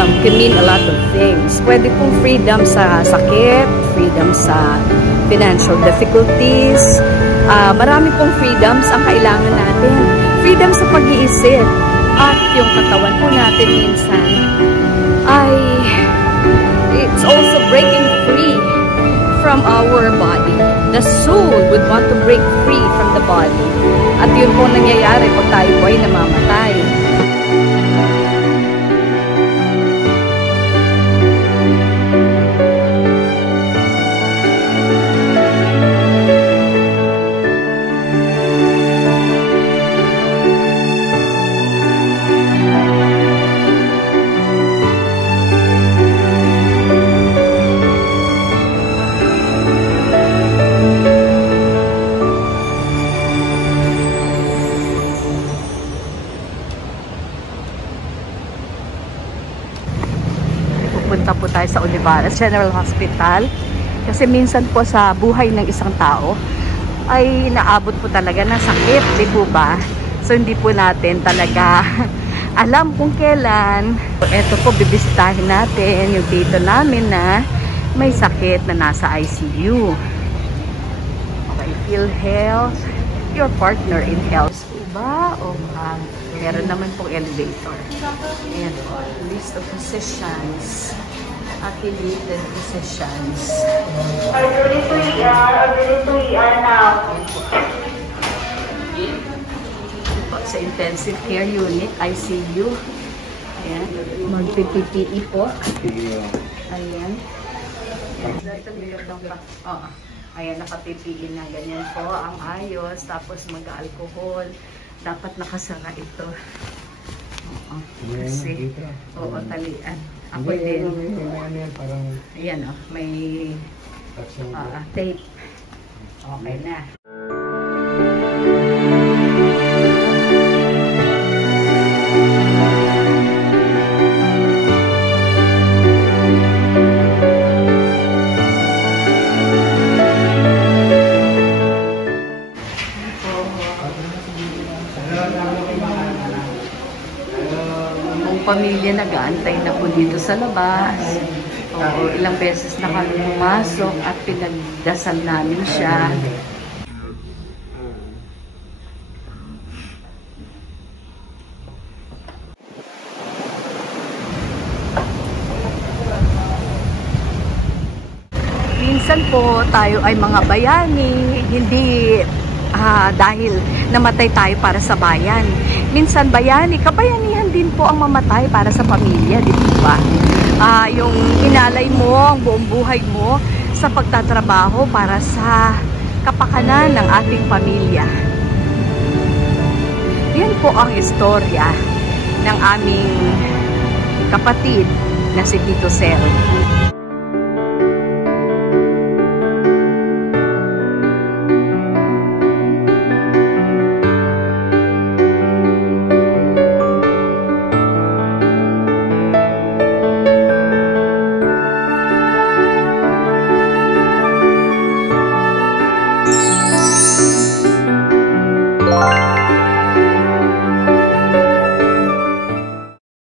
freedom can mean a lot of things. Pwede pong freedom sa sakit, freedom sa financial difficulties. Marami pong freedoms ang kailangan natin. Freedom sa pag-iisip. At yung katawan po natin minsan ay it's also breaking free from our body. The soul would want to break free from the body. At yun po nangyayari pag tayo po ay namamatay. Punta po tayo sa Olivares General Hospital kasi minsan po sa buhay ng isang tao ay naabot po talaga ng sakit, di po ba? So hindi po natin talaga alam kung kailan. Ito po, bibisitahin natin yung tito namin na may sakit na nasa ICU. Okay, PhilHealth, your partner in health. Diba? O meron naman pong elevator. Ayan po, list of physicians, affiliated physicians. Are you ready to ER now? Sa intensive care unit, ICU. Ayan, mag-PPE po. Ayan. Ayan, naka-PPE na ganyan po ang ayos, tapos mag-alcohol. Dapat nakasara ito. Kasi, talian. Ako din. Ayan o, may tape. Okay na. Pamilya nag-aantay na po dito sa labas. Ilang beses na kami pumasok at pinagdasal namin siya. Minsan po tayo ay mga bayani, hindi dahil namatay tayo para sa bayan. Minsan bayani, kabayanihan din po ang mamatay para sa pamilya, di ba? Yung inalay mo ang buong buhay mo sa pagtatrabaho para sa kapakanan ng ating pamilya. Yan po ang istorya ng aming kapatid na si Tito Sel.